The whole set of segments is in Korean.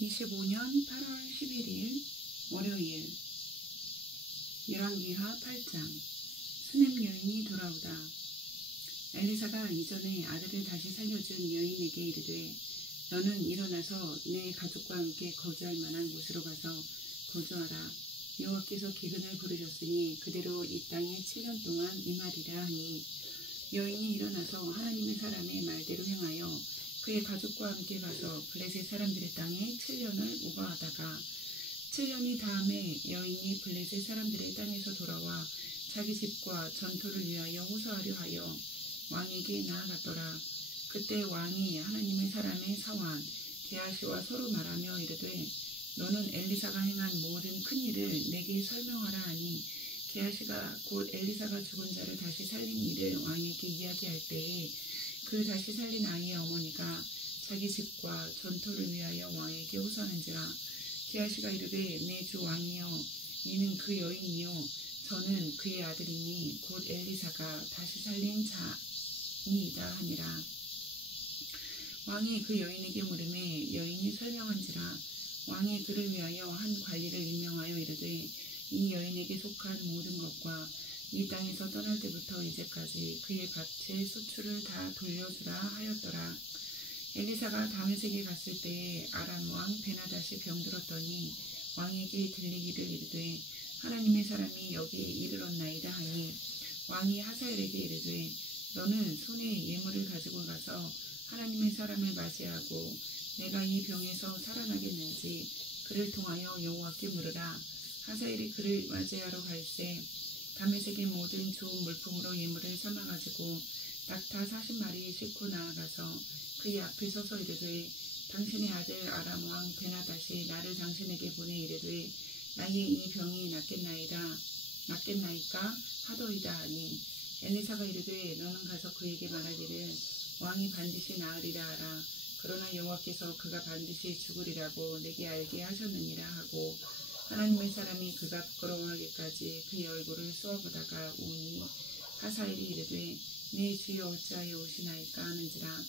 25년 8월 11일 월요일. 열왕기하 8장. 수냄 여인이 돌아오다. 엘리사가 이전에 아들을 다시 살려준 여인에게 이르되 너는 일어나서 내 가족과 함께 거주할 만한 곳으로 가서 거주하라. 여호와께서 기근을 부르셨으니 그대로 이 땅에 7년 동안 임하리라 하니 여인이 일어나서 하나님의 사람의 말대로 행하여 그의 가족과 함께 가서 블레셋 사람들의 땅에 7년을 우거하다가 7년이 다음에 여인이 블레셋 사람들의 땅에서 돌아와 자기 집과 전토를 위하여 호소하려 하여 왕에게 나아갔더라. 그때 왕이 하나님의 사람의 사환 게하시와 서로 말하며 이르되 너는 엘리사가 행한 모든 큰 일을 내게 설명하라 하니 게하시가 곧 엘리사가 죽은 자를 다시 살린 일을 왕에게 이야기할 때에 그 다시 살린 아이의 어머니가 자기 집과 전토를 위하여 왕에게 호소하는지라. 게하시가 이르되 내 주 왕이여 이는 그 여인이요 저는 그의 아들이니 곧 엘리사가 다시 살린 자니이다 하니라. 왕이 그 여인에게 물으매 여인이 설명한지라. 왕이 그를 위하여 한 관리를 임명하여 이르되 이 여인에게 속한 모든 것과 이 땅에서 떠날 때부터 이제까지 그의 밭의 수출을 다 돌려주라 하였더라. 엘리사가 다메섹에 갔을 때에 아람 왕 베나닷이 병들었더니 왕에게 들리기를 이르되 하나님의 사람이 여기에 이르렀나이다 하니 왕이 하사엘에게 이르되 너는 손에 예물을 가지고 가서 하나님의 사람을 맞이하고 내가 이 병에서 살아나겠는지 그를 통하여 여호와께 물으라. 하사엘이 그를 맞이하러 갈새 다메섹의 모든 좋은 물품으로 예물을 삼아가지고 낙타 40마리 싣고 나아가서 그의 앞에 서서 이르되 당신의 아들 아람 왕 베나닷이 나를 당신에게 보내 이르되 나의 이 병이 낫겠나이까 하더이다 하니 엘리사가 이르되 너는 가서 그에게 말하기를 왕이 반드시 나으리라 하라. 그러나 여호와께서 그가 반드시 죽으리라고 내게 알게 하셨느니라 하고 하나님의 사람이 그가 부끄러워하기까지 그의 얼굴을 쏘아보다가 우니 하사엘이 이르되 내 주여 어찌하여 오시나이까 하는지라.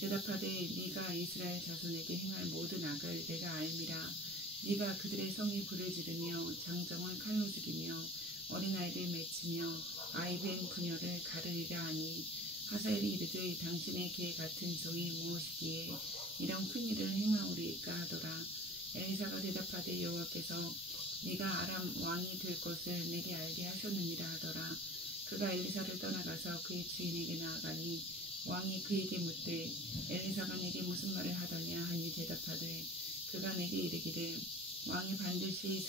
대답하되 네가 이스라엘 자손에게 행할 모든 악을 내가 알미라. 네가 그들의 성에 불을 지르며 장정을 칼로 죽이며 어린아이를 맺히며 아이벤 그녀를 가르리라 하니 하사엘이 이르되 당신의 개 같은 종이 무엇이기에 이런 큰 일을 행하오리이까 하더라. 엘리사가 대답하되 여호와께서 네가 아람 왕이 될 것을 내게 알게 하셨느니라 하더라. 그가 엘리사를 떠나가서 그의 주인에게 나아가니 왕이 그에게 묻되 엘리사가 내게 무슨 말을 하더냐 하니 대답하되 그가 내게 이르기를 왕이 반드시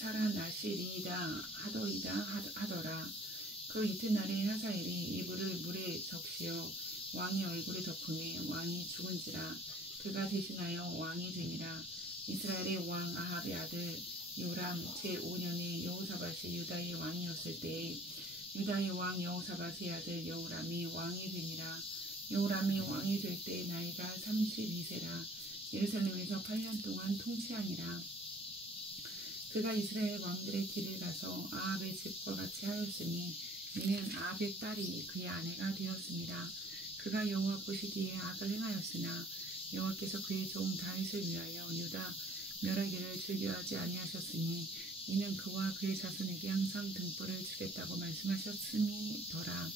살아나시리이다 하더라. 그 이튿날에 하사엘이 이불을 물에 적시어 왕의 얼굴에 덮음에 왕이 죽은지라. 그가 대신하여 왕이 되니라. 이스라엘의 왕 아합의 아들 요람 제5년에 여호사밧이 유다의 왕이었을 때에 유다의 왕 여호사밧의 아들 여호람이 왕이 되니라. 여호람이 왕이 될 때 나이가 32세라. 예루살렘에서 8년 동안 통치하니라. 그가 이스라엘 왕들의 길을 가서 아합의 집과 같이 하였으니 이는 아합의 딸이 그의 아내가 되었습니다. 그가 여호와 보시기에 악을 행하였으나 여호와께서 그의 종 다윗을 위하여 유다 멸하기를 즐겨하지 아니하셨으니 이는 그와 그의 자손에게 항상 등불을 주겠다고 말씀하셨음이더라.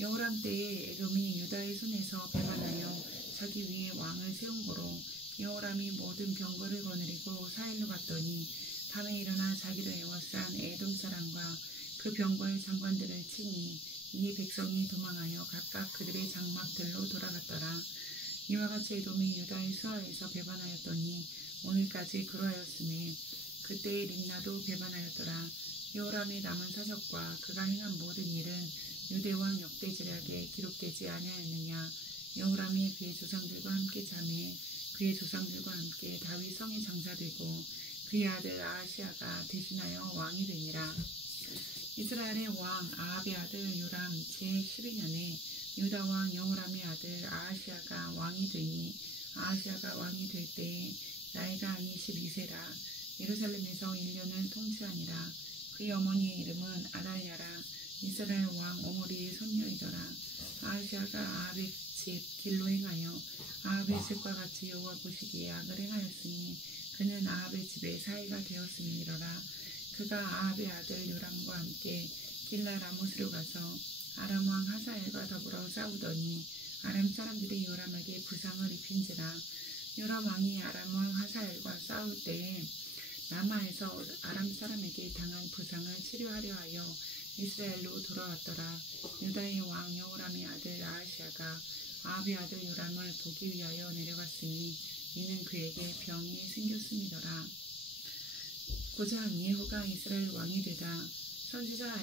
여호람 때에 에돔이 유다의 손에서 배반하여 자기 위에 왕을 세운 거로 여호람이 모든 병거를 거느리고 사일로 갔더니 밤에 일어나 자기를 에워싼 에돔 사람과 그 병거의 장관들을 치니 이 백성이 도망하여 각각 그들의 장막들로 돌아갔더라. 이와 같이 에돔이 유다의 수하에서 배반하였더니 오늘까지 그러하였으니 그때의 림나도 배반하였더라. 여호람의 남은 사적과 그가 행한 모든 일은 유대왕 역대지략에 기록되지 아니하였느냐. 여호람이 그의 조상들과 함께 자매 그의 조상들과 함께 다윗 성에 장사되고 그의 아들 아하시아가 대신하여 왕이 되니라. 이스라엘의 왕 아합의 아들 요람 제12년에 유다 왕 여호람의 아들 아하시아가 왕이 되니 아하시아가 왕이 될 때에 나이가 22세라. 예루살렘에서 1년을 통치하니라. 그의 어머니의 이름은 아달랴라. 이스라엘 왕 오므리의 손녀이더라. 아하시아가 아합의 집 길로 행하여 아합의 아합의 집과 같이 여호와 보시기에 악을 행하였으니 그는 아합의 집에 사이가 되었음이니라. 그가 아합의 아들 요람과 함께 길라 라못으로 가서 아람 왕 하사엘과 더불어 싸우더니 아람 사람들이 요람에게 부상을 입힌지라. 요람 왕이 아람 왕 하사엘과 싸울 때에 라마에서 아람 사람에게 당한 부상을 치료하려 하여 이스라엘로 돌아왔더라. 유다의 왕 여호람의 아들 아하시아가 아합의 아들 요람을 보기 위하여 내려갔으니 이는 그에게 병이 생겼음이더라. 고작 예후가 이스라엘 왕이 되다 선지자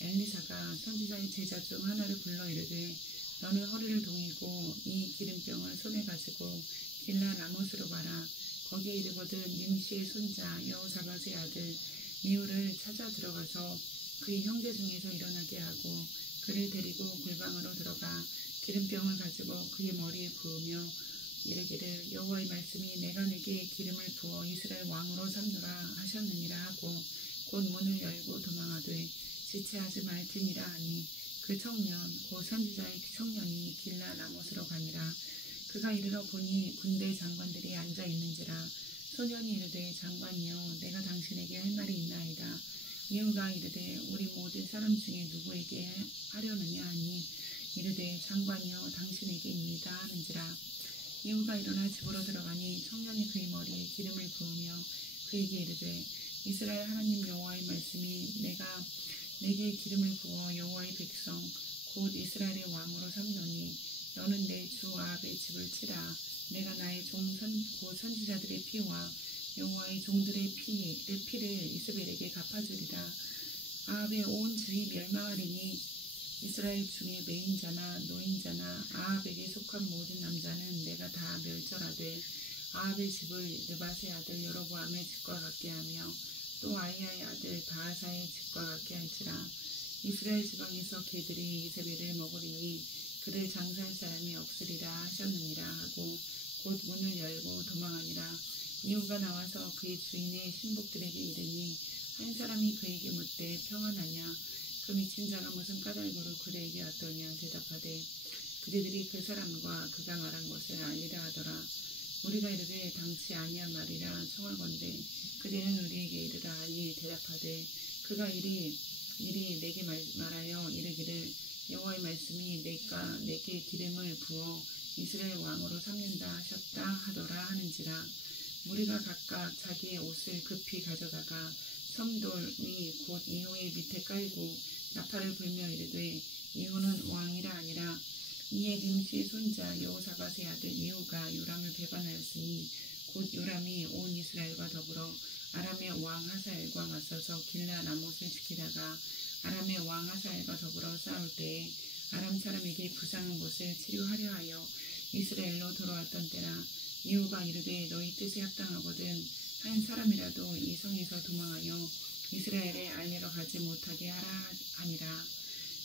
엘리사가 선지자의 제자 중 하나를 불러 이르되 너는 허리를 동이고 이 기름병을 손에 가지고 길라 라못으로 가라. 거기에 이르거든 님시의 손자 여호사밧의 아들 예후를 찾아 들어가서 그의 형제 중에서 일어나게 하고 그를 데리고 골방으로 들어가 기름병을 가지고 그의 머리에 부으며 이르기를 여호와의 말씀이 내가 내게 기름을 부어 이스라엘 왕으로 삼노라 하셨느니라 하고 곧 문을 열고 도망하되 지체하지 말지니라 하니 그 청년 곧 선지자의 청년이 길라 라못으로 가니라. 그가 이르러 보니 군대 장관들이 앉아 있는지라. 소년이 이르되 장관이여 내가 당신에게 할 말이 있나이다. 예후가 이르되 우리 모든 사람 중에 누구에게 하려느냐 하니 이르되 장관이여 당신에게입니다 하는지라. 예후가 일어나 집으로 들어가니 청년이 그의 머리에 기름을 부으며 그에게 이르되 이스라엘 하나님 여호와의 말씀이 내가 내게 기름을 부어 여호와의 백성 곧 이스라엘의 왕으로 삼노니 너는 내 주 아합의 집을 치라. 내가 나의 종 곧 선지자들의 피와 여호와의 종들의 피를 이스벨에게 갚아주리라. 아합의 온 집이 멸망하리니 이스라엘 중에 매인자나 노인자나 아합에게 속한 모든 남자는 내가 다 멸절하되 아합의 집을 느밧의 아들 여로보암의 집과 같게 하며 또 아히야의 아들 바하사의 집과 같게 할지라. 이스라엘 지방에서 개들이 이세벨을 먹으리니 그를 장사할 사람이 없으리라 하셨느니라 하고 곧 문을 열고 도망하니라. 예후가 나와서 그의 주인의 신복들에게 이르니 한 사람이 그에게 묻되 평안하냐. 그 미친 자가 무슨 까닭으로 그에게 왔더냐 대답하되 그들이 그 사람과 그가 말한 것을 알리라 하더라. 우리가 이르되 당치 아니한 말이라 청하건대 그들은 우리에게 이르라 하니 대답하되 그가 이리 내게 말하여 이르기를 여호와의 말씀이 내가 내게 기름을 부어 이스라엘 왕으로 삼는다 하셨다 하더라 하는지라. 우리가 각각 자기의 옷을 급히 가져다가 섬돌 위 곧 예후의 밑에 깔고 나팔을 불며 이르되 예후는 왕이라 아니라 이에 님시의 손자 여호사밧의 아들 예후가 요람을 배반하였으니 곧 요람이 온 이스라엘과 더불어 아람의 왕 하사엘과 맞서서 길라 라못을 지키다가 아람의 왕 하사엘과 더불어 싸울 때에 아람 사람에게 부상한 것을 치료하려 하여 이스라엘로 돌아왔던 때라. 예후가 이르되 너희 뜻에 합당하거든 한 사람이라도 이 성에서 도망하여 이스라엘에 알리러 가지 못하게 하라 하니라.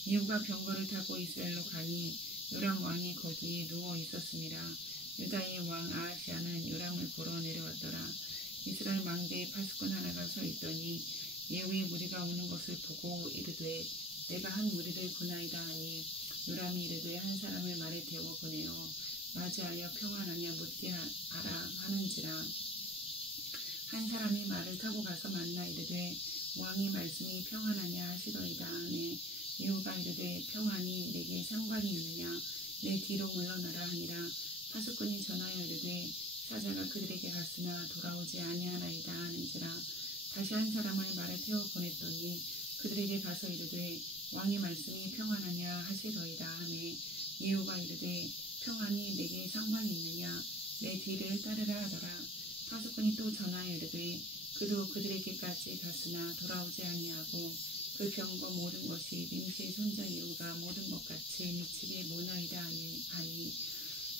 예후가 병거를 타고 이스라엘로 가니 요람 왕이 거기에 누워 있었음이라. 유다의 왕 아하시아는 요람을 보러 내려왔더라. 이스라엘 망대에 파수꾼 하나가 서 있더니 예후의 무리가 오는 것을 보고 이르되 내가 한 무리를 보나이다 하니 요람이 이르되 한 사람을 말에 태워 보내어 맞이하여 평안하냐 묻게 하라 하는지라. 한 사람이 말을 타고 가서 만나 이르되 왕의 말씀이 평안하냐 하시더이다 하니 예후가 이르되 평안이 내게 상관이 있느냐 내 뒤로 물러나라 하니라. 파수꾼이 전하여 이르되 사자가 그들에게 갔으나 돌아오지 아니하나이다 하는지라. 다시 한 사람을 말에 태워 보냈더니 그들에게 가서 이르되 왕의 말씀이 평안하냐 하시더이다 하매 예후가 이르되 평안이 내게 상관이 있느냐 내 뒤를 따르라 하더라. 파수꾼이 또 전하여 이르되 그도 그들에게까지 갔으나 돌아오지 아니하고 그 병거 모든 것이 님시의 손자 예후가 모든 것 같이 미치게 모나이다 하니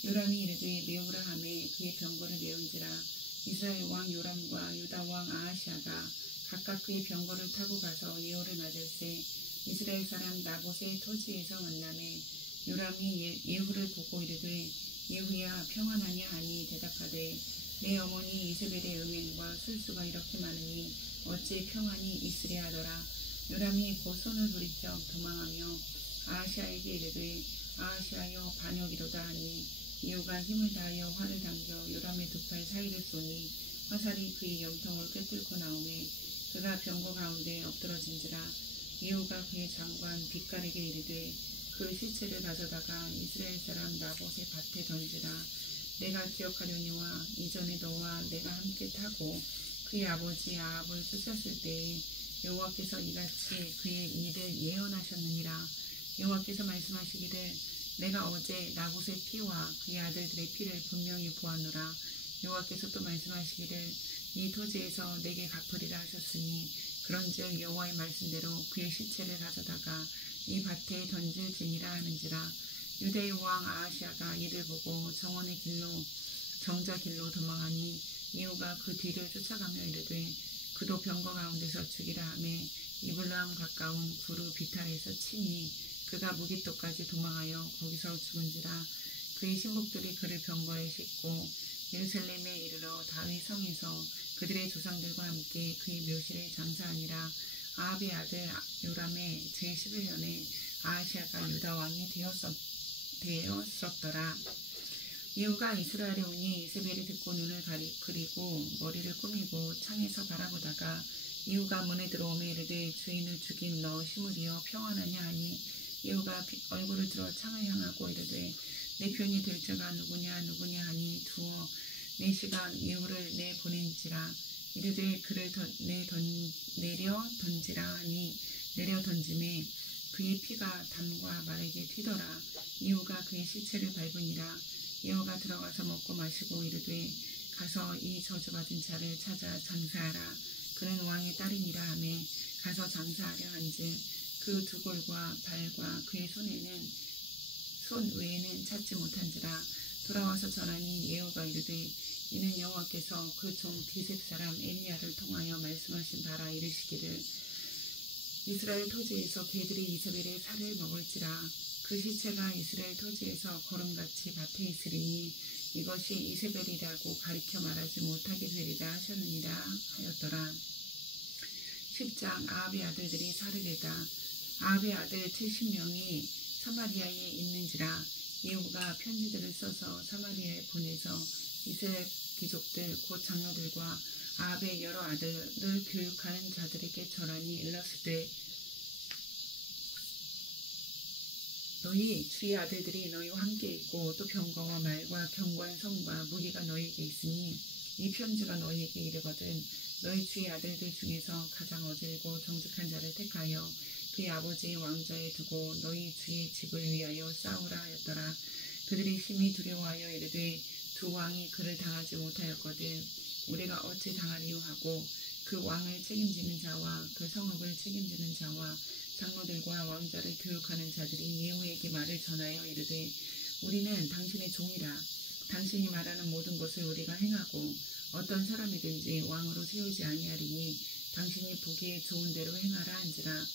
요람이 이르되 메우라 하매 그의 병거를 메운지라. 이스라엘 왕 요람과 유다 왕 아하시아가 각각 그의 병거를 타고 가서 예후를 맞을세 이스라엘 사람 나봇의 토지에서 만나매 요람이 예후를 보고 이르되 예후야 평안하냐 하니 대답하되 내 어머니 이세벨의 음행과 술수가 이렇게 많으니 어찌 평안이 있으랴 하더라. 요람이 곧 손을 부리켜 도망하며 아하시아에게 이르되 아하시아여 반역이로다 하니 이후가 힘을 다하여 활을 당겨 요람의 두 팔 사이를 쏘니 화살이 그의 염통을 꿰뚫고 나오매 그가 병거 가운데 엎드러진지라. 이후가 그의 장관 빗갈에게 이르되 그 시체를 가져다가 이스라엘 사람 나봇의 밭에 던지라. 내가 기억하려니와 이전에 너와 내가 함께 타고 그의 아버지 아합을 쫓았을 때에 여호와께서 이같이 그의 일을 예언하셨느니라. 여호와께서 말씀하시기를 내가 어제 나봇의 피와 그의 아들들의 피를 분명히 보았노라. 여호와께서 또 말씀하시기를 이 토지에서 내게 갚으리라 하셨으니 그런즉 여호와의 말씀대로 그의 시체를 가져다가 이 밭에 던질지니라 하는지라. 유대의 왕 아하시아가 이를 보고 정원의 길로 정자 길로 도망하니 이후가 그 뒤를 쫓아가며 이르되 그도 병거 가운데서 죽이라 하매 이블람 가까운 구루 비탈에서 치니 그가 무기토까지 도망하여 거기서 죽은지라. 그의 신복들이 그를 병거에 싣고 예루살렘에 이르러 다윗 성에서 그들의 조상들과 함께 그의 묘실에 장사하니라. 아합의 아들 요람의 제11년에 아하시아가 유다 왕이 되었었더라. 이후가 이스라엘에 오니 이세벨이 듣고 눈을 그리고 머리를 꾸미고 창에서 바라보다가 이후가 문에 들어오매 이르되 주인을 죽인 너 시므리여 평안하냐 하니 이후가 얼굴을 들어 창을 향하고 이르되 내 편이 될 자가 누구냐 하니 두어 내 시간 이후를 내 보낸지라. 이르되 그를 내려 던지라 하니 내려 던짐에 그의 피가 담과 말에게 튀더라. 이후가 그의 시체를 밟으니라. 이후가 들어가서 먹고 마시고 이르되 가서 이 저주받은 자를 찾아 장사하라. 그는 왕의 딸이니라 하매 가서 장사하려 한즉 그 두 골과 발과 그의 손 외에는 찾지 못한지라. 돌아와서 전하니 예후가 이르되 이는 여호와께서 그 종 디셉 사람 엘리야를 통하여 말씀하신 바라. 이르시기를 이스라엘 토지에서 개들이 이세벨의 살을 먹을지라. 그 시체가 이스라엘 토지에서 거름같이 밭에 있으리니 이것이 이세벨이라고 가리켜 말하지 못하게 되리라 하셨느니라 하였더라. 10장 아합의 아들들이 사르르다. 아합의 아들 70명이 사마리아에 있는지라. 예후가 편지들을 써서 사마리아에 보내서 이스라엘 귀족들 곧 장로들과 아합의 여러 아들을 교육하는 자들에게 전하니 일렀으되 너희 주의 아들들이 너희와 함께 있고 또 병거와 말과 견고한 성과 무기가 너희에게 있으니 이 편지가 너희에게 이르거든 너희 주의 아들들 중에서 가장 어질고 정직한 자를 택하여 그의 아버지의 왕좌에 두고 너희 주의 집을 위하여 싸우라 하였더라. 그들이 심히 두려워하여 이르되 두 왕이 그를 당하지 못하였거든 우리가 어찌 당하리요 하고 그 왕을 책임지는 자와 그 성읍을 책임지는 자와 장로들과 왕자를 교육하는 자들이 예후에게 말을 전하여 이르되 우리는 당신의 종이라. 당신이 말하는 모든 것을 우리가 행하고 어떤 사람이든지 왕으로 세우지 아니하리니 당신이 보기에 좋은 대로 행하라 한지라.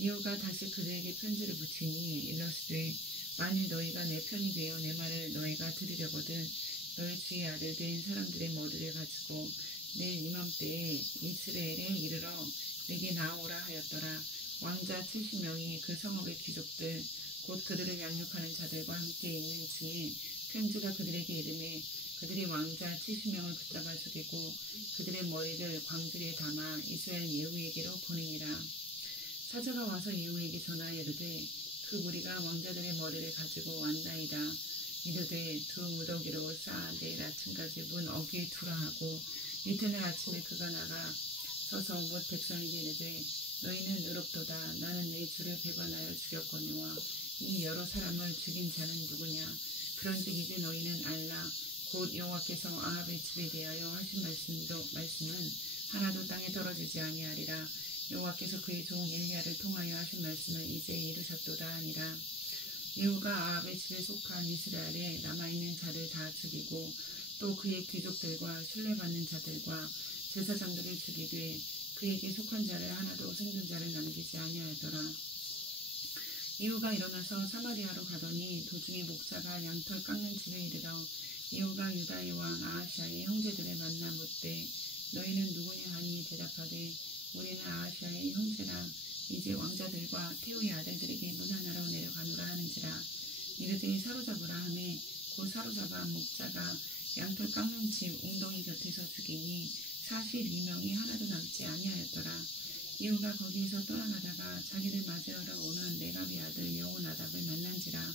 예후가 다시 그들에게 편지를 붙이니 일렀으되 만일 너희가 내 편이 되어 내 말을 너희가 들으려거든 너희 주의 아들 된 사람들의 머리를 가지고 내일 이맘때에 이스라엘에 이르러 내게 나오라 하였더라. 왕자 70명이 그 성읍의 귀족들 곧 그들을 양육하는 자들과 함께 있는 즈음에 편지가 그들에게 이르매 그들이 왕자 70명을 붙잡아 죽이고 그들의 머리를 광주리에 담아 이스라엘 예후에게로 보내니라. 사자가 와서 예후에게 전하여 이르되 그 무리가 왕자들의 머리를 가지고 왔나이다. 이르되 두 무더기로 쌓아 내일 아침까지 문 어귀에 두라 하고 이튿날 아침에 그가 나가 서서 못 백성에게 이르되 너희는 의롭도다. 나는 내 주를 배반하여 죽였거니와 이 여러 사람을 죽인 자는 누구냐. 그런즉 이제 너희는 알라. 곧 여호와께서 아합의 집에 대하여 하신 말씀은 하나도 땅에 떨어지지 아니하리라. 여호와께서 그의 종 엘리야를 통하여 하신 말씀을 이제 이루셨도다 하니라. 예후가 아합의 집에 속한 이스라엘에 남아있는 자를 다 죽이고 또 그의 귀족들과 신뢰받는 자들과 제사장들을 죽이되 그에게 속한 자를 하나도 생존자를 남기지 아니하더라. 예후가 일어나서 사마리아로 가더니 도중에 목자가 양털 깎는 집에 이르러 예후가 유다의 왕 아하시아의 형제들을 만나 묻되 너희는 누구냐 하니 대답하되 우리는 아하시아의 형제라. 이제 왕자들과 태우의 아들들에게 문안하러 내려가노라 하는지라. 이르되 사로잡으라 하매 곧 사로잡아 목자가 양털 깎는 집 웅덩이 곁에서 죽이니 42명이 하나도 남지 아니하였더라. 이후가 거기에서 떠나가다가 자기를 맞으러 오는 네갑의 아들 여호나답을 만난지라.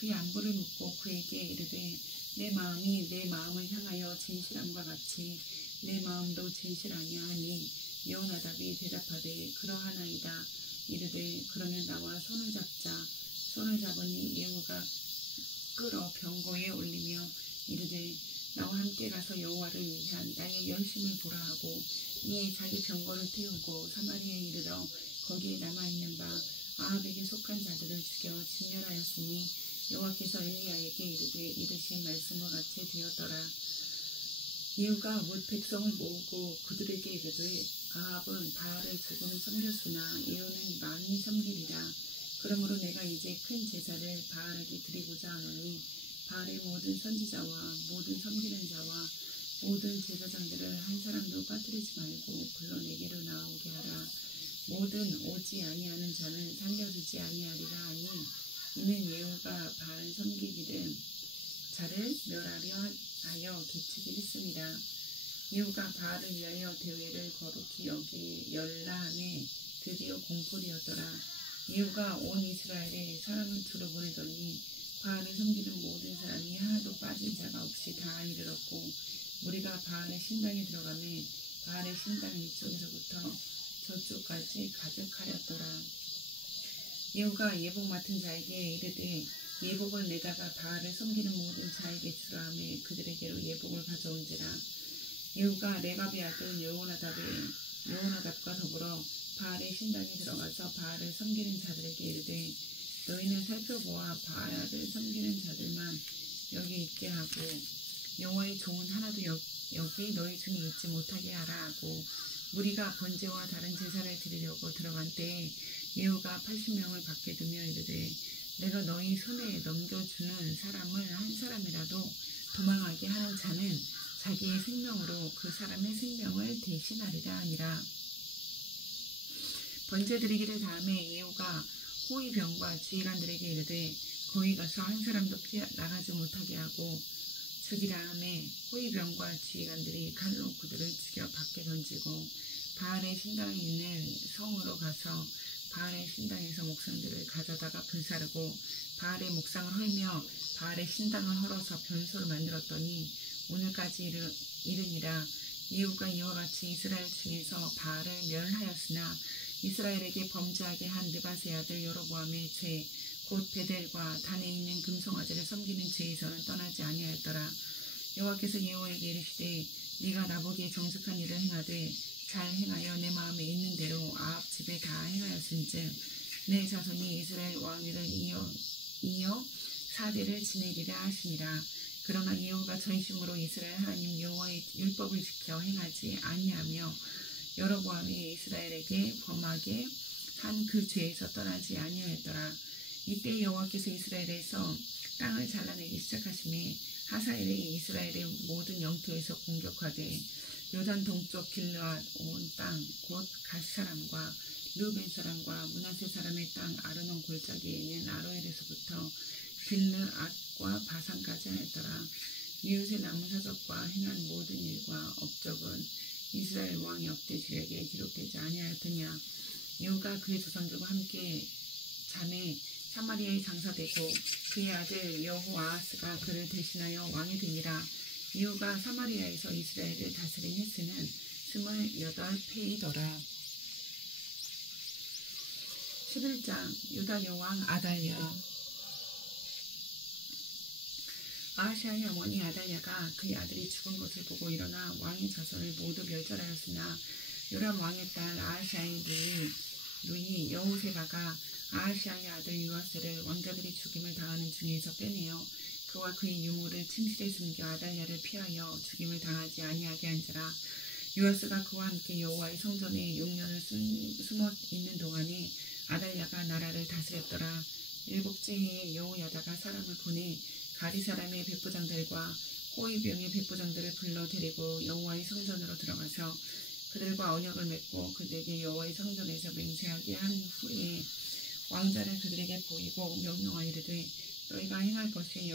그의 안부를 묻고 그에게 이르되 내 마음이 내 마음을 향하여 진실함과 같이 내 마음도 진실하냐 하니 여호나답이 대답하되 그러하나이다. 이르되 그러면 나와 손을 잡자. 손을 잡으니 예후가 끌어 병거에 올리며 이르되 나와 함께 가서 여호와를 위한 나의 열심을 보라 하고 이에 자기 병거를 태우고 사마리아에 이르러 거기에 남아있는 바 아합에게 속한 자들을 죽여 진멸하였으니 여호와께서 엘리야에게 이르되 이르신 말씀과 같이 되었더라. 예후가 못 백성을 모으고 그들에게 이르되 아합은 바알을 조금 섬겼으나 예후는 많이 섬기리라. 그러므로 내가 이제 큰 제사를 바알에게 드리고자 하노니 바알의 모든 선지자와 모든 섬기는 자와 모든 제사장들을 한 사람도 빠뜨리지 말고 불러 내게로 나오게 하라. 모든 오지 아니하는 자는 살려두지 아니하리라 하니 이는 예후가 바알 섬기기를 자를 멸하려 하여 기치기 했습니다. 예후가 바알을 위하여 대회를 거룩히 여기 열라함에 드디어 공포되었더라. 예후가 온 이스라엘에 사람을 두루 보내더니 바알을 섬기는 모든 사람이 하나도 빠진 자가 없이 다 이르렀고 무리가 바알의 신당에 들어가매 바알의 신당 이쪽에서부터 저쪽까지 가득하였더라. 예후가 예복 맡은 자에게 이르되 예복을 내다가 바알을 섬기는 모든 자에게 주라 하며 그들에게로 예복을 가져온지라. 예후가 레갑의 아들 여호나답과 더불어 바알의 신당에 들어가서 바알을 섬기는 자들에게 이르되 너희는 살펴보아 바알을 섬기는 자들만 여기 있게 하고 여호와의 종은 하나도 여기 너희 중에 있지 못하게 하라 하고 무리가 번제와 다른 제사를 드리려고 들어간 때에 예후가 80명을 밖에 두며 이르되 내가 너희 손에 넘겨주는 사람을 한 사람이라도 도망하게 하는 자는 자기의 생명으로 그 사람의 생명을 대신하리라 하니라. 번제 드리기를 다음에 예후가 호위병과 지휘관들에게 이르되 거기 가서 한 사람도 나가지 못하게 하고 죽이라 하매 호위병과 지휘관들이 칼로 그들을 죽여 밖에 던지고 바알의 신당에 있는 성으로 가서 바알의 신당에서 목상들을 가져다가 불사르고 바알의 목상을 헐며 바알의 신당을 헐어서 변소를 만들었더니 오늘까지 이르니라. 예후가 이와 같이 이스라엘 중에서 바알을 멸하였으나 이스라엘에게 범죄하게 한 느밧의 아들 여로보암의 죄 곧 베델과 단에 있는 금송아지를 섬기는 죄에서는 떠나지 아니하였더라. 여호와께서 예후에게 이르시되 네가 나보기에 정직한 일을 행하되 잘 행하여 내 마음에 있는 대로 아합 집에 다 행하였은즉 내 자손이 이스라엘 왕위를 이어 4대를 지내리라 하시니라. 그러나 예후가 전심으로 이스라엘 하나님 여호와의 율법을 지켜 행하지 아니하며 여로보암이 이스라엘에게 범하게 한 그 죄에서 떠나지 아니하였더라. 이때 여호와께서 이스라엘에서 땅을 잘라내기 시작하시매 하사엘이 이스라엘의 모든 영토에서 공격하되 요단 동쪽 길르앗 온 땅 곧 갓 사람과 르벤 사람과 므낫세 사람의 땅 아르논 골짜기에 있는 아로엘에서부터 길르앗과 바산까지 하였더라. 이웃의 나무사적과 행한 모든 일과 업적은 이스라엘 왕 역대지력에 기록되지 아니하였더냐. 예후가 그의 조상들과 함께 잠에 사마리아에 장사되고 그의 아들 여호아하스가 그를 대신하여 왕이 되니라. 예후가 사마리아에서 이스라엘을 다스린 횟수는 28회이더라. 11장 유다 여왕 아달랴. 아하시아의 어머니 아달랴가 그의 아들이 죽은 것을 보고 일어나 왕의 자손을 모두 멸절하였으나 요람 왕의 딸 아하시아의 누이 여호세바가 아하시아의 아들 요아스를 왕자들이 죽임을 당하는 중에서 빼내어 그와 그의 유모를 침실에 숨겨 아달랴를 피하여 죽임을 당하지 아니하게 한지라. 요아스가 그와 함께 여호와의 성전에 6년을 숨어 있는 동안에 아달랴가 나라를 다스렸더라. 7째 해에 여호야다가 사람을 보내 가리 사람의 백부장들과 호위병의 백부장들을 불러 데리고 여호와의 성전으로 들어가서 그들과 언약을 맺고 그들에게 여호와의 성전에서 맹세하게 한 후에 왕자를 그들에게 보이고 명령하여 이르되 너희가 행할 것이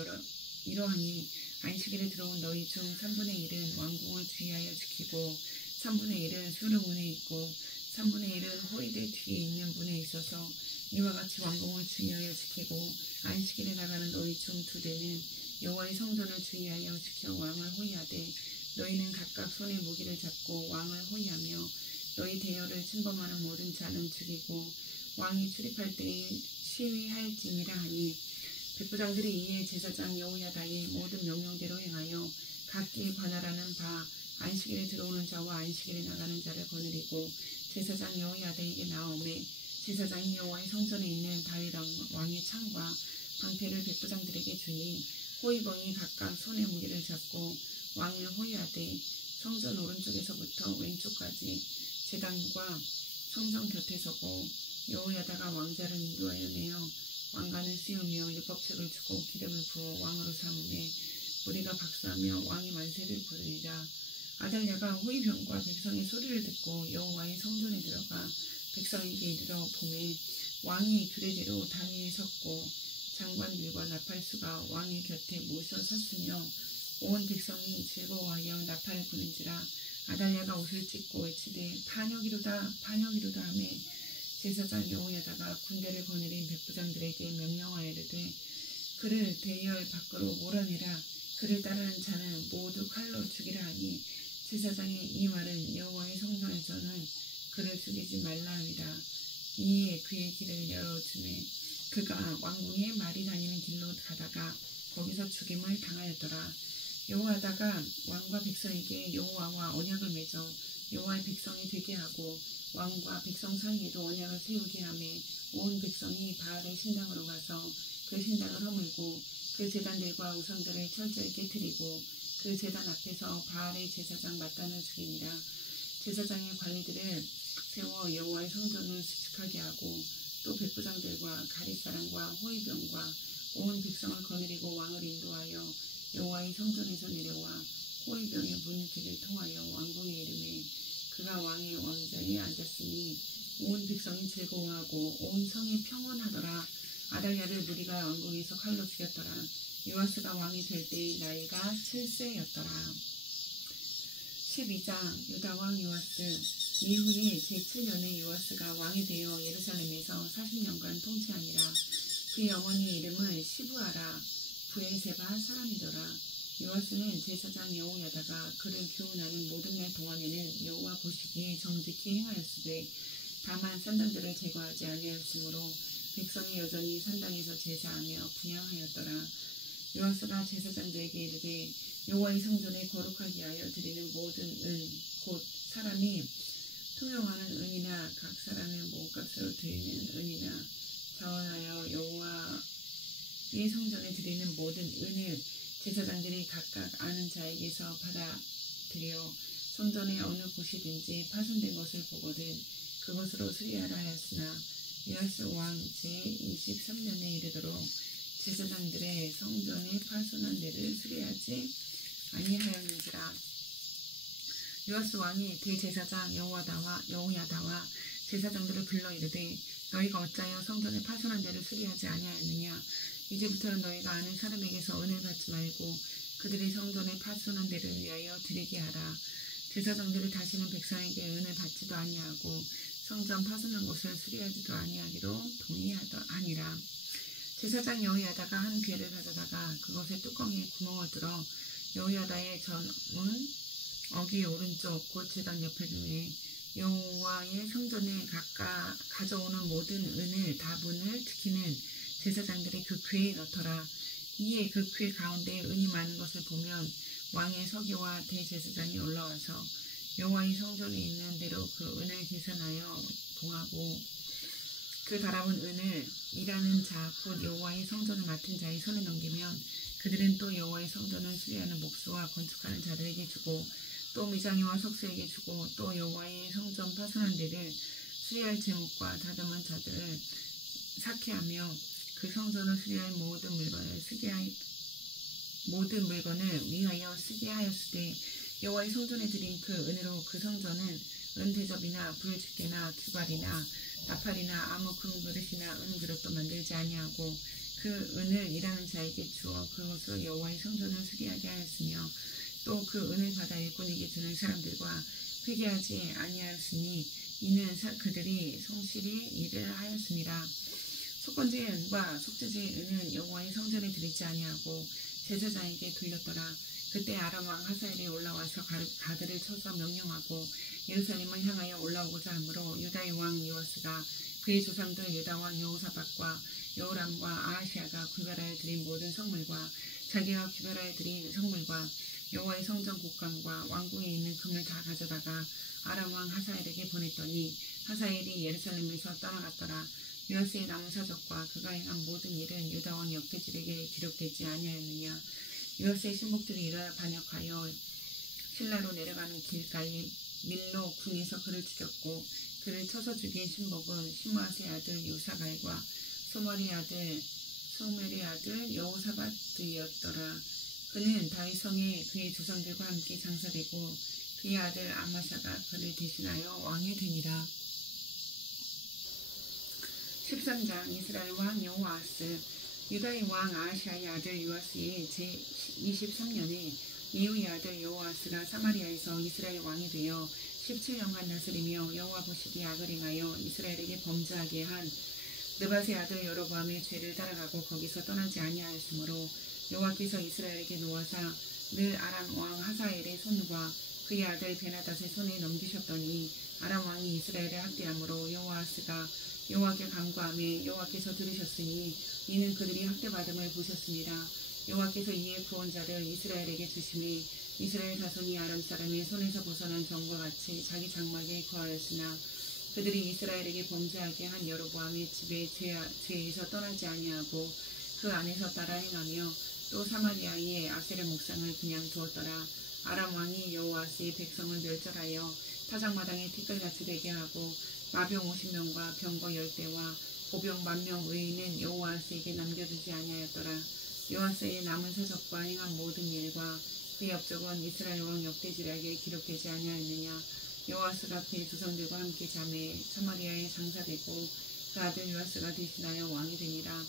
이러하니 안식일에 들어온 너희 중 3분의 1은 왕궁을 주의하여 지키고 3분의 1은 수르문에 있고 3분의 1은 호위대 뒤에 있는 문에 있어서 이와 같이 왕궁을 주의하여 지키고 안식일에 나가는 너희 중 2대는 여호와의 성전을 주의하여 지켜 왕을 호위하되 너희는 각각 손에 무기를 잡고 왕을 호위하며 너희 대열을 침범하는 모든 자는 죽이고 왕이 출입할 때에 시위할지니라 하니 백부장들이 이에 제사장 여호야다의 모든 명령대로 행하여 각기 관할하는 바 안식일에 들어오는 자와 안식일에 나가는 자를 거느리고 제사장 여호야다에게 나오매 제사장이 여호와의 성전에 있는 다윗 왕의 창과 방패를 백부장들에게 주니 호위병이 각각 손에 무기를 잡고 왕을 호위하되 성전 오른쪽에서부터 왼쪽까지 제단과 성전 곁에 서고 여호야다가 왕자를 인도하여 내어 왕관을 씌우며 율법책을 주고 기름을 부어 왕으로 삼으매 무리가 박수하며 왕이 만세를 부르리라. 아달랴가 호위병과 백성의 소리를 듣고 여호와의 성전에 들어가 백성에게 이르러 보매 왕이 규례대로 단 위에 섰고 장관들과 나팔수가 왕의 곁에 모셔 섰으며 온 백성이 즐거워하여 나팔을 부는지라. 아달랴가 옷을 찢고 외치되 반역이로다 반역이로다 하며 제사장 여호야다가 군대를 거느린 백부장들에게 명령하여 이르되 그를 대열 밖으로 몰아내라. 그를 따르는 자는 모두 칼로 죽이라 하니 제사장의 이 말은 여호와의 성전에서는 그를 죽이지 말라 함이라. 이에 그의 길을 열어주매 그가 왕궁에 말이 다니는 길로 가다가 거기서 죽임을 당하였더라. 여호야다가 왕과 백성에게 여호와와 언약을 맺어 여호와의 백성이 되게 하고 왕과 백성 사이에도 언약을 세우게 하며 온 백성이 바알의 신당으로 가서 그 신당을 허물고 그 제단들과 우상들을 철저히 깨뜨리고 그 제단 앞에서 바알의 제사장 mat단을 죽이니라. 제사장의 관리들을 세워 여호와의 성전을 수축하게 하고 또 백부장들과 가릿사람과 호위병과 온 백성을 거느리고 왕을 인도하여 여호와의 성전에서 내려와 호위병의 문길을 통하여 왕궁에 이르매 그가 왕의 왕좌에 앉았으니 온 백성이 즐거워하고 온 성이 평온하더라. 아달랴를 무리가 왕궁에서 칼로 죽였더라. 요아스가 왕이 될 때의 나이가 7세였더라. 12장 유다 왕 요아스. 이후에 제7년에 요아스가 왕이 되어 예루살렘에서 40년간 통치하니라. 그의 어머니의 이름은 시브아라 브엘세바 사람이더라. 요아스는 제사장 여호야다가 그를 교훈하는 모든 날 동안에는 여호와 보시기에 정직히 행하였으되 다만 산당들을 제거하지 아니하였으므로 백성이 여전히 산당에서 제사하며 분향하였더라. 요아스가 제사장들에게 이르되 여호와의 성전에 거룩하게 하여 드리는 모든 은 곧 사람이 통용하는 은이나 각 사람의 몸값으로 드리는 은이나 자원하여 여호와의 성전에 드리는 모든 은을 제사장들이 각각 아는 자에게서 받아들여 성전의 어느 곳이든지 파손된 것을 보거든 그것으로 수리하라 하였으나 요아스 왕 제23년에 이르도록 제사장들의 성전에 파손한 데를 수리하지 아니하였는지라. 요아스 왕이 대제사장 여호야다와 제사장들을 불러 이르되 너희가 어찌하여 성전의 파손한 데를 수리하지 아니하였느냐. 이제부터는 너희가 아는 사람에게서 은을 받지 말고 그들이 성전의 파손한 데를 위하여 드리게 하라. 제사장들이 다시는 백성에게 은을 받지도 아니하고 성전 파손한 것을 수리하지도 아니하기로 동의하니라. 제사장 여호야다가 한 괴를 가져다가 그것의 뚜껑에 구멍을 뚫어 여호야다의 전문 어귀 오른쪽 곧 제단 옆에 두매 여호와의 성전에 각각 가져오는 모든 은을 다분을 지키는 제사장들이 그 궤에 넣더라. 이에 그 궤 가운데 은이 많은 것을 보면 왕의 서기와 대제사장이 올라와서 여호와의 성전에 있는 대로 그 은을 계산하여 봉하고 그 달아온 은을 일하는 자 곧 여호와의 성전을 맡은 자의 손에 넘기면 그들은 또 여호와의 성전을 수리하는 목수와 건축하는 자들에게 주고 또 미장이와 석수에게 주고 또 여호와의 성전 파손한 데를 수리할 제목과 다듬은 자들을 삭해하며 그 성전을 수리할 모든 물건을 위하여 쓰게 하였으되 여호와의 성전에 드린 그 은으로 그 성전은 은대접이나 불집게나 규발이나 나팔이나 아무 금 그릇이나 은 그릇도 만들지 아니하고 그 은을 일하는 자에게 주어 그것으로 여호와의 성전을 수리하게 하였으며 또 그 은을 받아 일꾼에게 주는 사람들과 회개하지 아니하였으니 이는 그들이 성실히 일을 하였음이라. 속건제의 은과 속죄제의 은은 여호와의 성전에 드리지 아니하고 제사장에게 돌렸더라. 그때 아람 왕 하사엘이 올라와서 가드를 쳐서 명령하고 예루살렘을 향하여 올라오고자 하므로 유다의 왕 요아스가 그의 조상들 유다 왕 여호사밧과 여호람과 아하시아가 구별하여 드린 모든 성물과 자기가 구별하여 드린 성물과 여호와의 성전 곡간과 왕궁에 있는 금을 다 가져다가 아람 왕 하사엘에게 보냈더니 하사엘이 예루살렘에서 떠나갔더라. 요아스의 남은 사적과 그가 행한 모든 일은 유다 왕 역대직에게 기록되지 아니하였느냐. 요아스의 신복들이 일어나 반역하여 실라로 내려가는 길가에 밀로 궁에서 그를 죽였고 그를 쳐서 죽인 신복은 시므아스의 아들 요사갈과 소멜의 아들 여호사밧이었더라. 그는 다윗성에 그의 조상들과 함께 장사되고 그의 아들 아마샤가 그를 대신하여 왕이 되니라. 13장 이스라엘 왕 여호아스. 유다의 왕 아하시아의 아들 요아스의 제23년에 예후의 아들 여호아스가 사마리아에서 이스라엘 왕이 되어 17년간 다스리며 여호와 보시기에 악을 행하여 이스라엘에게 범죄하게 한 느밧의 아들 여로보암의 죄를 따라가고 거기서 떠나지 아니하였으므로 여호와께서 이스라엘에게 놓아사 늘 아람 왕 하사엘의 손과 그의 아들 베나닷의 손에 넘기셨더니 아람 왕이 이스라엘을 학대함으로 여호아스가 여호와께 간구하매 여호와께서 들으셨으니 이는 그들이 학대받음을 보셨습니다. 여호와께서 이에 구원자를 이스라엘에게 주심에 이스라엘 자손이 아람 사람의 손에서 벗어난 전과 같이 자기 장막에 거하였으나 그들이 이스라엘에게 범죄하게 한 여로보암의 집의 죄에서 떠나지 아니하고 그 안에서 따라 행하며 또 사마리아의 아세라 목상을 그냥 두었더라. 아람 왕이 여호아스의 백성을 멸절하여 타작마당에 티끌같이 되게 하고 마병 50명과 병거 10대와 보병 10,000명 외에는 여호아스에게 남겨두지 아니하였더라. 요아스의 남은 사적과 행한 모든 일과 그의 업적은 이스라엘 왕 역대지략에 기록되지 아니하였느냐. 요아스가 그의 조상들과 함께 잠에 사마리아에 장사되고 그 아들 요아스가 대신하여 왕이 되니라.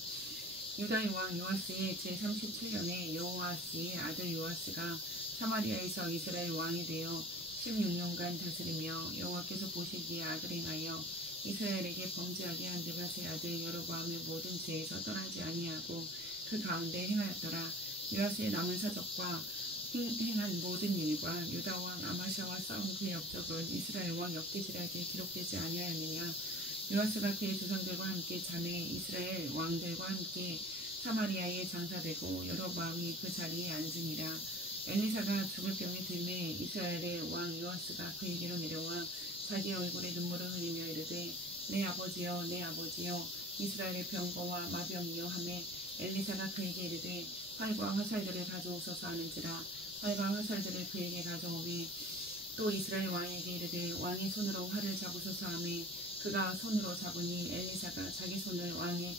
유다의 왕 요아스의 제37년에 여호아스의 아들 요아스가 사마리아에서 이스라엘 왕이 되어 16년간 다스리며 여호와께서 보시기에 악을 행하여 이스라엘에게 범죄하게 한 느밧의 아들 여로보암의 모든 죄에서 떠나지 아니하고 그 가운데 행하였더라. 요아스의 남은 사적과 행한 모든 일과 유다 왕 아마샤와 싸운 그의 업적은 이스라엘 왕 역대지략에 기록되지 아니하였느냐. 요아스가 그의 조상들과 함께 잠에 이스라엘 왕들과 함께 사마리아에 장사되고 여로보암이 그 자리에 앉으니라. 엘리사가 죽을 병에 들매 이스라엘의 왕 요아스가 그에게로 내려와 자기 얼굴에 눈물을 흘리며 이르되 내 아버지여 내 아버지여 이스라엘의 병거와 마병이여 하매 엘리사가 그에게 이르되 활과 화살들을 가져오소서 하는지라. 활과 화살들을 그에게 가져오매 또 이스라엘 왕에게 이르되 왕의 손으로 활을 잡으소서 하매 그가 손으로 잡으니 엘리사가 자기 손을 왕의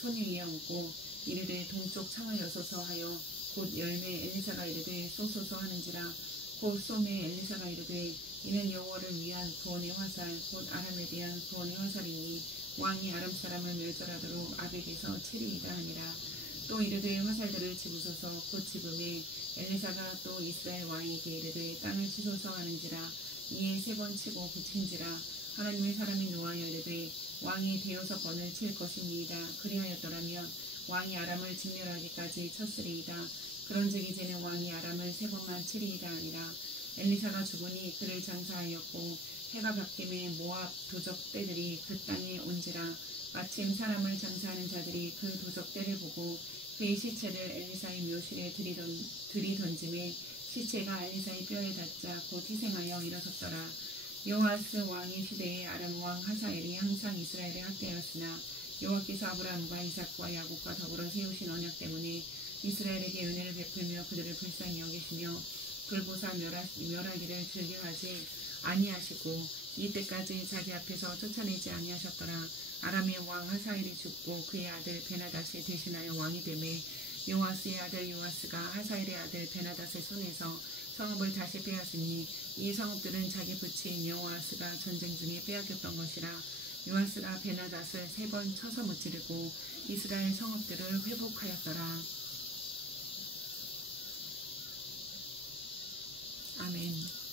손 위에 얹고 이르되 동쪽 창을 여소서 하여 곧 열매 엘리사가 이르되 쏘소서 하는지라. 곧 쏘매 엘리사가 이르되 이는 여호와를 위한 구원의 화살 곧 아람에 대한 구원의 화살이니 왕이 아람 사람을 멸절하도록 아벡에서 치리이다 하니라. 또 이르되 화살들을 집으소서. 곧 집음에 엘리사가 또 이스라엘 왕에게 이르되 땅을 치소서 하는지라. 이에 3번 치고 붙인지라. 하나님의 사람이 노하여 이르되 왕이 대여섯 번을 칠 것입니다. 그리하였더라면 왕이 아람을 진멸하기까지 쳤으리이다. 그런즉 이제는 왕이 아람을 3번만 치리이다 하니라. 엘리사가 죽으니 그를 장사하였고 해가 바뀌매 모압 도적 떼들이 그 땅에 온지라. 마침 사람을 장사하는 자들이 그 도적 떼를 보고 그의 시체를 엘리사의 묘실에 들이던짐에 시체가 엘리사의 뼈에 닿자 곧 희생하여 일어섰더라. 요아스 왕의 시대에 아람 왕 하사엘이 항상 이스라엘을 학대하였으나 여호와께서 아브라함과 이삭과 야곱과 더불어 세우신 언약 때문에 이스라엘에게 은혜를 베풀며 그들을 불쌍히 여기시며 불보사 멸하기를 즐겨하지 아니하시고 이때까지 자기 앞에서 쫓아내지 아니하셨더라. 아람의 왕 하사엘이 죽고 그의 아들 베나닷이 대신하여 왕이 되매 요아스의 아들 요아스가 하사엘의 아들 베나닷의 손에서 성읍을 다시 빼앗으니 이 성읍들은 자기 부친 요아스가 전쟁 중에 빼앗겼던 것이라. 요아스가 베나닷을 3번 쳐서 무찌르고 이스라엘 성읍들을 회복하였더라. 아멘.